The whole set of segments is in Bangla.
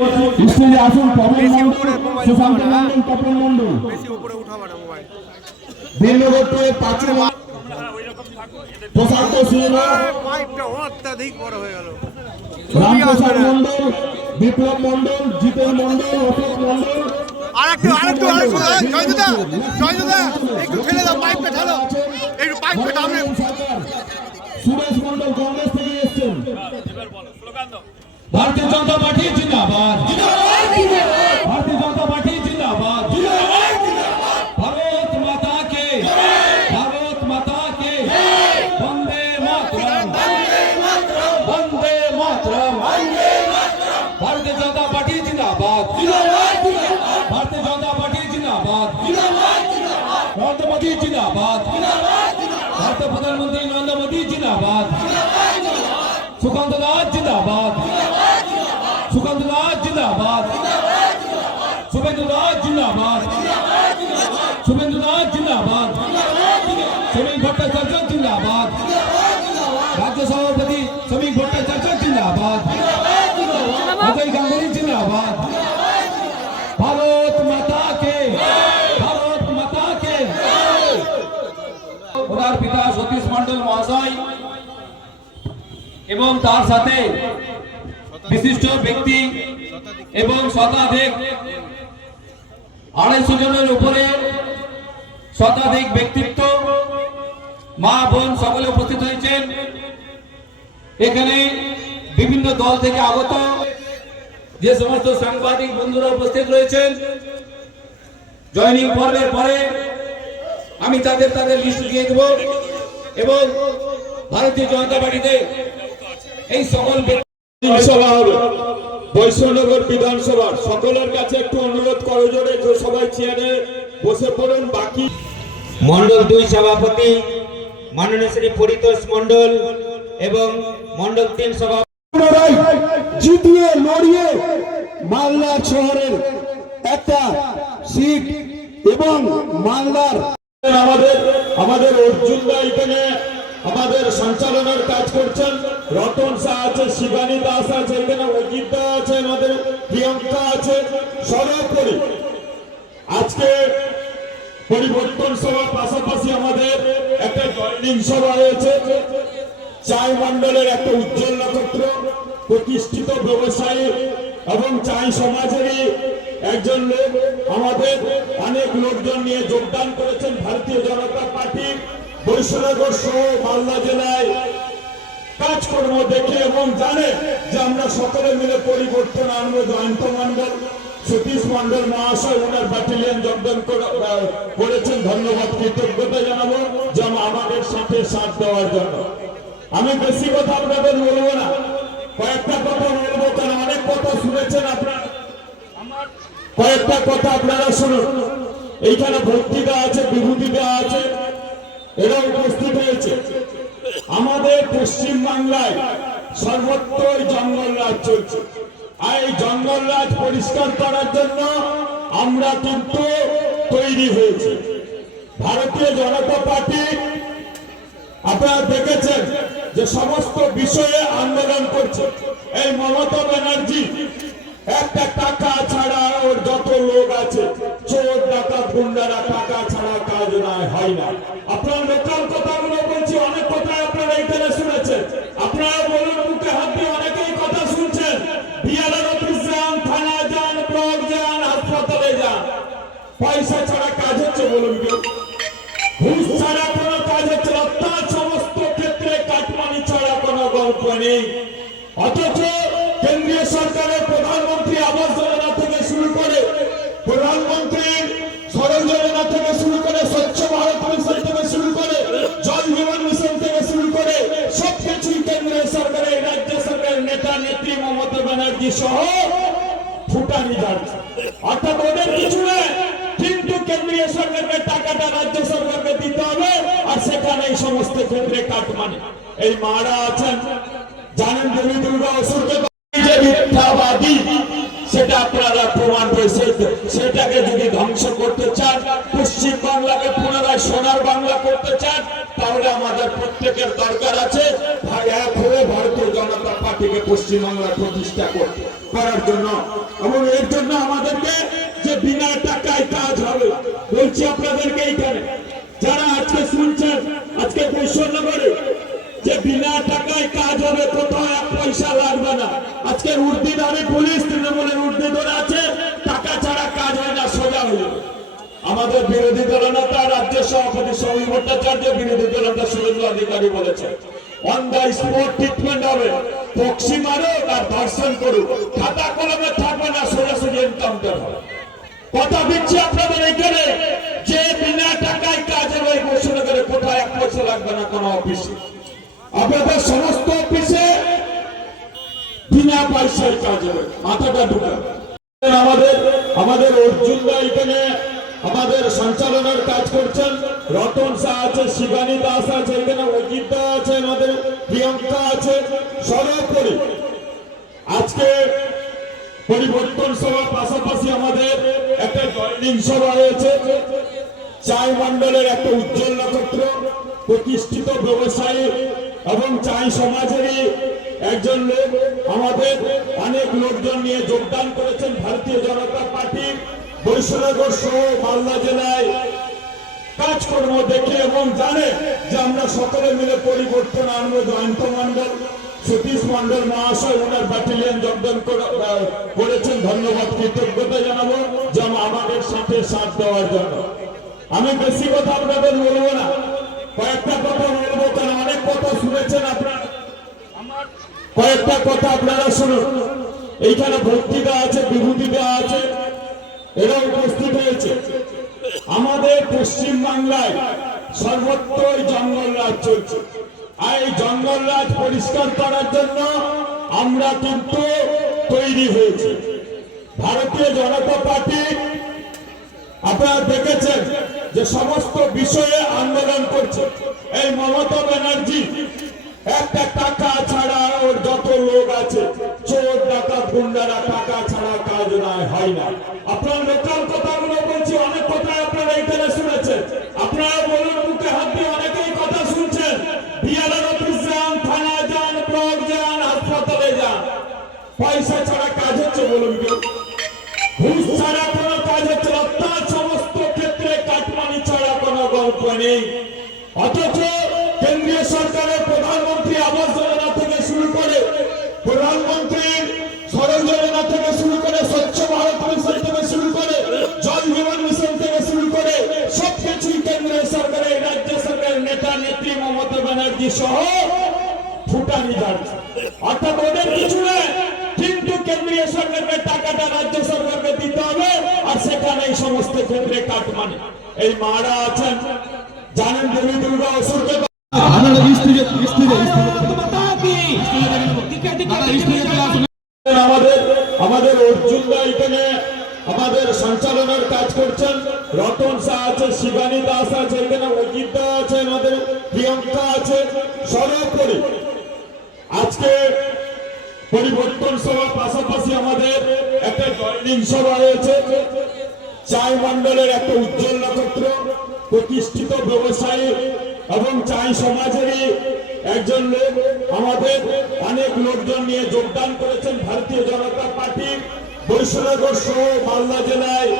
স্টেজে আসুন পবন সুশান্ত মণ্ডল তপন পাঁচু প্রশান্ত হয়ে রামপ্রসাদ মণ্ডল বিপ্লব মণ্ডল জিতেন মণ্ডল অশোক মণ্ডল। আরেকটু আরেকটু আরেকটু একটু ঠেলে দাও পাইপটা ঠেলো একটু পাইপটা টামলে সুরেশ মণ্ডল কংগ্রেস থেকে এসেছেন। भारतीय जनता पार्टी जिंदाबाद। भारतीय जनता पार्टी जिंदाबाद। भारत माता के भारत माता के। वंदे मातरम। वंदे मातरम। भारतीय जनता पार्टी जिंदाबाद। भारतीय जनता पार्टी जिंदाबाद। नरेंद्र मोदी जिंदाबाद। भारतीय प्रधानमंत्री नरेंद्र मोदी जिंदाबाद। सुकांत जिंदाबाद। सुकांत दास जिंदाबाद शुभेंदु दास जिंदाबाद शुभेंदु दास जिंदाबाद समीर भट्टाचार्य जिंदाबाद राज्य सभापति समीर भट्टाचार्य जिंदाबाद अजय गांगुली जिंदाबाद भारत माता के भारत माता के ওনার পিতা সতীশ মন্ডল মহাশয় এবং তার সাথে বিশিষ্ট ব্যক্তি এবং শতাধিক আড়াইশো জনের উপরে শতাধিক ব্যক্তিত্ব মা, বোন সকলে উপস্থিত হয়েছেন। এখানে বিভিন্ন দল থেকে আগত যে সমস্ত সাংবাদিক বন্ধুরা উপস্থিত রয়েছেন, জয়নিং পর্বের পরে আমি তাদের তাদের লিস্ট দিয়ে দেব এবং ভারতীয় জনতা পার্টিতে এই সকল বিধানসভা হবে। বৈষ্ণনগর বিধানসভার সকলের কাছে একটু অনুরোধ করো জোরে যে সবাই চেয়ারে বসে পড়ুন বাকি মন্ডল দুই সভাপতি মাননীয় শ্রী পরিতোষ মন্ডল এবং মন্ডল তিন সভাপতি জিতিয়ে লড়িয়ে মালদা শহরের একটা সিট এবং মালদার আমাদের আমাদের অর্জুন দা এখানে আমাদের সঞ্চালনের কাজ করছেন রতন শাহ আছে, শিবানী দাস আছে, এখানে অজিত দা আছে, আমাদের প্রিয়ঙ্কা আছে, সর্বোপরি। আজকে পরিবর্তন সভার পাশাপাশি আমাদের একটা জয়নিং সভা হয়েছে। চাই মন্ডলের একটা উজ্জ্বল নক্ষত্র, প্রতিষ্ঠিত ব্যবসায়ী এবং চাই সমাজেরই একজন লোক। আমাদের অনেক লোকজন নিয়ে যোগদান করেছেন ভারতীয় জনতা পার্টি। কাজকর্ম দেখে এবং জানে যে আমরা সকলে মিলে পরিবর্তন আনব, জয়ন্ত মন্ডল সতীশ মন্ডল মহাশয়, ওনার ব্যাটালিয়ন যোগদান করেছেন। ধন্যবাদ, কৃতজ্ঞতা জানাব যে আমাদের সাথে সাথ দেওয়ার জন্য। আমি বেশি কথা আপনাদের বলব না। কয়েকটা কথা বলব, কারণ অনেক কথা শুনেছেন আপনারা। কয়েকটা কথা আপনারা শুনুন। এইখানে ভক্তি দেওয়া আছে, বিভূতি দেওয়া আছে। এরা উপস্থিত হয়েছে। আমাদের পশ্চিম বাংলায় সর্বত্রই জঙ্গল রাজ চলছে। আর এই জঙ্গল রাজ পরিষ্কার করার জন্য আমরা কিন্তু তৈরি হয়েছে। ভারতীয় জনতা পার্টি, আপনারা দেখেছেন যে সমস্ত বিষয়ে আন্দোলন করছে। এই মমতা ব্যানার্জি, একটা টাকা ছাড়া ওর যত লোক আছে, চোর ডাকা গুন্ডারা, টাকা ছাড়া কাজ নয়, হয় না। সহ ফুটানি যাচ্ছে অর্থাৎ ওদের কিছু নেই কিন্তু কেন্দ্রীয় সরকারকে টাকাটা রাজ্য সরকারকে দিতে হবে, আর সেখানে এই সমস্ত ক্ষেত্রে কাটমানি। এই মারা আছেন, জানেন দেবী দুর্গা অসুরকে পশ্চিমবাংলা প্রতিষ্ঠা করার জন্য। এবং এর জন্য আমাদেরকে যে বিনা টাকায় কাজ হবে, বলছি আপনাদেরকে এইখানে, যারা আজকে শুনছেন, আজকে বৈশ্বনগরে যে বিনা টাকায় কাজ হবে এক পয়সা লাগবে না। আজকে উর্দিদারি পুলিশ, তৃণমূলের উর্দি ধরে আছে, টাকা ছাড়া কাজ হয় না, সোজা হয়ে। আমাদের বিরোধী দলনেতা রাজ্য সভাপতি সমী ভট্টাচার্য বিরোধী দলনেতা শুভেন্দু অধিকারী বলেছেন অন দ্য স্পট ট্রিটমেন্ট হবে। পক্সি মারুক আর ধর্ষণ করুক খাতা কলমে থাকবে না, সোজাসুজি এনকাউন্টার হবে। কথা দিচ্ছি আপনাদের এখানে, যে বিনা টাকায় কাজ হবে এই বৈশ্বনগরে কোথায় এক পয়সা লাগবে না কোনো অফিসে আপনাদের সমস্ত অফিসে বিনা পয়সায় কাজ হবে মাথাটা ঢুকে আমাদের আমাদের অর্জুনদা এখানে আমাদের সঞ্চালনের কাজ করছেন রতন শাহ আছে, শিবানী দাস আছে, এখানে অজিত দা আছে, আমাদের প্রিয়ঙ্কা আছে, সর্বোপরি। আজকে পরিবর্তন সভার পাশাপাশি আমাদের একটা জয়নিং সভা হয়েছে। চাই মন্ডলের একটা উজ্জ্বল নক্ষত্র, প্রতিষ্ঠিত ব্যবসায়ী এবং চাই সমাজেরই একজন লোক। আমাদের অনেক লোকজন নিয়ে যোগদান করেছেন ভারতীয় জনতা পার্টি। বৈশ্বনগর সহ মালদা জেলায় কাজকর্ম দেখে এবং যে আমরা সকলে মিলে পরিবর্তন জয়ন্ত সতীশ মহাশয় ওনার করেছেন। ধন্যবাদ জানাব যে আমাদের সাথে সাথ দেওয়ার জন্য। আমি বেশি কথা আপনাদের বলব না। কয়েকটা কথা বলব কারণ অনেক কথা শুনেছেন আপনারা। কয়েকটা কথা আপনারা শুনুন। এইখানে ভক্তি দেওয়া আছে, বিভূতি দেওয়া আছে। এরা উপস্থিত হয়েছে। আমাদের পশ্চিম বাংলায় সর্বত্রই জঙ্গল রাজ চলছে। আর এই জঙ্গল রাজ পরিষ্কার করার জন্য আমরা কিন্তু তৈরি হয়েছি। ভারতীয় জনতা পার্টি, আপনারা দেখেছেন যে সমস্ত বিষয়ে আন্দোলন করছে। এই মমতা ব্যানার্জি, একটা টাকা ছাড়া ওর যত লোক আছে চোর ডাকাত গুন্ডারা, টাকা ছাড়া কাজ নয়, হয় না। আপনার লোকাল কথাগুলো বলছি, অনেক কথা আপনারা এখানে শুনেছেন। আপনারা বলুন, মুখে হাত দিয়ে অনেকেই কথা শুনছেন। বিয়ালার অফিস যান থানা যান, ব্লক যান, হাসপাতালে যান। পয়সা ছাড়া কাজ হচ্ছে বলুন কেউ। ঘুষ ছাড়া কোনো কাজ হচ্ছে না। সমস্ত ক্ষেত্রে কাটমানি ছাড়া কোনো গল্প নেই। অথচ কেন্দ্রীয় সরকারের প্রধানমন্ত্রী আবাস যোজনা থেকে শুরু করে সহ ফুটানি যাচ্ছে অর্থাৎ ওদের কিছু নেই কিন্তু কেন্দ্রীয় সরকারকে টাকাটা রাজ্য সরকারকে দিতে হবে আর সেখানে এই সমস্ত ক্ষেত্রে কাটমানি এই মারা আছেন জানেন দেবী দুর্গা অসুরকে আপনারা স্ত্রীকে স্ত্রীকে স্ত্রীকে আমাদের আমাদের অর্জুন দা এখানে আমাদের সঞ্চালনের কাজ করছেন। রতন শাহ আছে শিবানী দাস আছে এখানে অজিত দা আছে আমাদের প্রিয়ঙ্কা আছে সর্বোপরি আজকে পরিবর্তন সভার পাশাপাশি আমাদের একটা জয়নিং সভা হয়েছে। চাই মন্ডলের একটা উজ্জ্বল নক্ষত্র, প্রতিষ্ঠিত ব্যবসায়ী এবং চাই সমাজেরই একজন লোক। আমাদের অনেক লোকজন নিয়ে যোগদান করেছেন ভারতীয় জনতা পার্টি বৈশ্বনগর সহ মালদা জেলায়।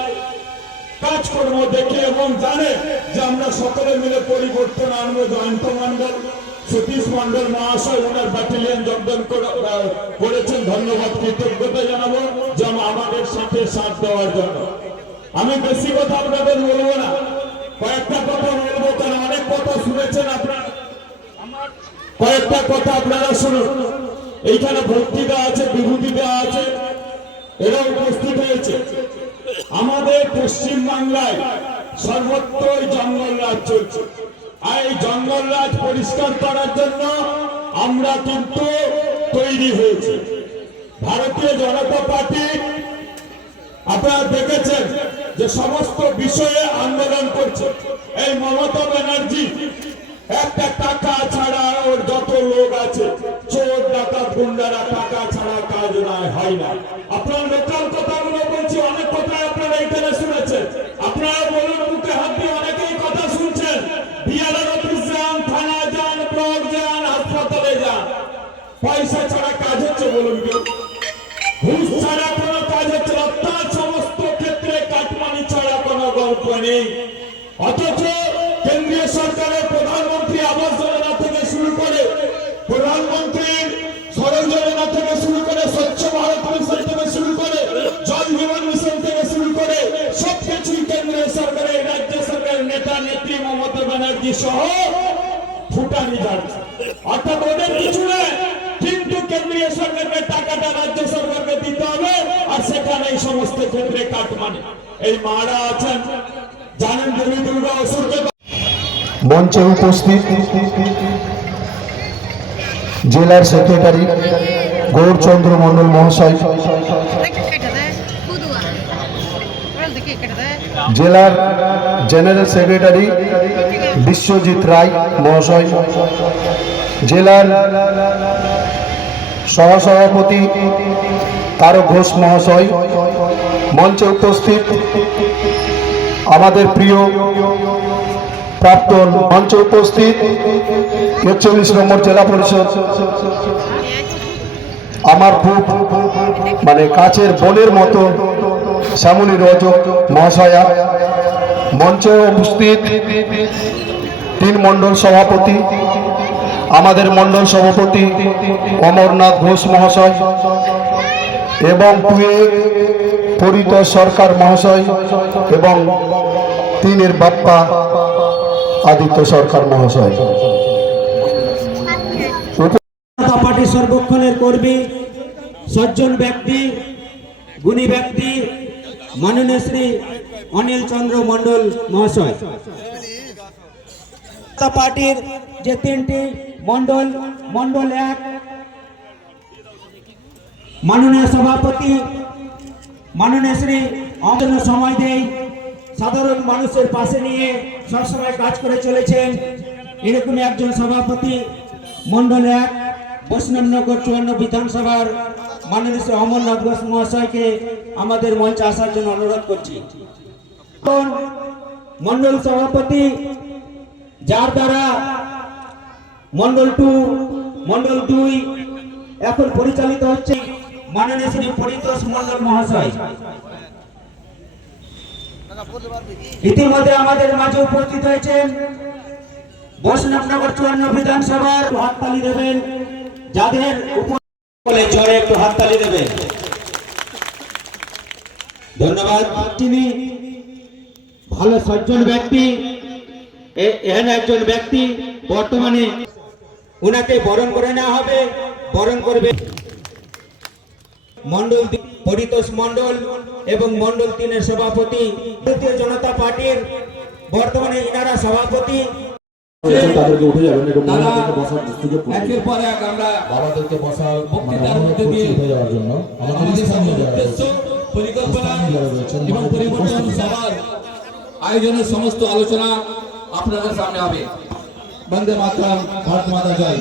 কাজকর্ম দেখে এবং জানে যে আমরা সকলে মিলে পরিবর্তন আনব, জয়ন্ত মন্ডল সতীশ মন্ডল মহাশয় ওনার ব্যাটালিয়ন যোগদান করেছেন। ধন্যবাদ, কৃতজ্ঞতা জানাব যে আমাদের সাথে সাথ দেওয়ার জন্য। আমি বেশি কথা আপনাদের বলব না। কয়েকটা কথা বলব, কারণ অনেক কথা শুনেছেন আপনারা। কয়েকটা কথা আপনারা শুনুন। এইখানে ভক্তি দেওয়া আছে, বিভূতি দেওয়া আছে এরা উপস্থিত হয়েছে। আমাদের পশ্চিম বাংলায় সর্বত্রই জঙ্গল রাজ চলছে। আর এই জঙ্গল রাজ পরিষ্কার করার জন্য আমরা কিন্তু তৈরি হয়েছি। ভারতীয় জনতা পার্টি, আপনারা দেখেছেন যে সমস্ত বিষয়ে আন্দোলন করছে। এই মমতা ব্যানার্জি, একটা টাকা ছাড়া ওর যত লোক আছে, চোর, ডাকাত, গুন্ডারা, টাকা ছাড়া কাজ নয়, হয় না। হাসপাতালে যান এই সমস্ত কাট মানে। এই মারা আছেন, জানেন দেবী দুর্গা অসুরকে মঞ্চে উপস্থিত জেলার সেক্রেটারি গৌরচন্দ্র মণ্ডল মহাশয়। জেলার জেনারেল সেক্রেটারি বিশ্বজিৎ রায় মহাশয়। জেলার সহসভাপতি তারক ঘোষ মহাশয়। মঞ্চে উপস্থিত আমাদের প্রিয় প্রাক্তন মঞ্চে উপস্থিত একচল্লিশ নম্বর জেলা পরিষদ, আমার খুব মানে কাছের বোনের মতো শ্যামলী রজক মহাশয়া। মঞ্চে উপস্থিত তিন মণ্ডল সভাপতি, আমাদের মণ্ডল সভাপতি অমরনাথ ঘোষ মহাশয়। এবং টুয়ে পরিত সরকার মহাশয় এবং তিনের বাপ্পা আদিত্য সরকার মহাশয়। পার্টি সর্বক্ষণের কর্মী, সজ্জন ব্যক্তি, গুণী ব্যক্তি, মাননীয় শ্রী অনিল চন্দ্র মন্ডল মহাশয়। পার্টির যে তিনটি মন্ডল মণ্ডল এক মাননীয় সভাপতি, মাননীয় শ্রী আমাদের সময় দেই, সাধারণ মানুষের পাশে নিয়ে সবসময় কাজ করে চলেছেন। এরকমই একজন সভাপতি মন্ডল এক, বৈষ্ণবনগর চুয়ান্ন বিধানসভার মাননীয় শ্রী অমরনাথ ঘোষ মহাশয়কে আমাদের মঞ্চে আসার জন্য অনুরোধ করছি। মন্ডল সভাপতি, যার দ্বারা মন্ডল টু মন্ডল দুই এখন পরিচালিত হচ্ছে। মাননীয় শ্রী পরিতোষ মন্ডল মহাশয়। ইতিমধ্যে আমাদের মাঝে উপস্থিত হয়েছেন বৈষ্ণবনগর চুয়ান্ন বিধানসভার হাততালি দেবেন যাদের উপর বলে জোরে একটু হাততালি দেবেন। ধন্যবাদ। তিনি ভালো সজ্জন ব্যক্তি এহেন একজন ব্যক্তি বর্তমানে উনাকে বরণ করে নেওয়া হবে বরণ করবে। মন্ডল পরিতোষ মন্ডল এবং মন্ডল তিনের সভাপতি ভারতীয় জনতা পার্টির বর্তমানে ইনারা সভাপতি। তাদেরকে উঠে যাবেন একটু তারা মহিলাদেরকে বসার সুযোগ একের পর এক আমরা বাবাদেরকে বসার মানে বক্তৃতার মধ্যে দিয়ে উঠে যাওয়ার জন্য। আমাদের আমাদের স্থানীয় সকল যারা উদ্দেশ্য পরিকল্পনা স্থানীয় যারা রয়েছেন, এবং পরিবর্তন সভার আয়োজনের সমস্ত আলোচনা আপনাদের সামনে হবে। বন্দে মাতরম ভারত মাতা জয়।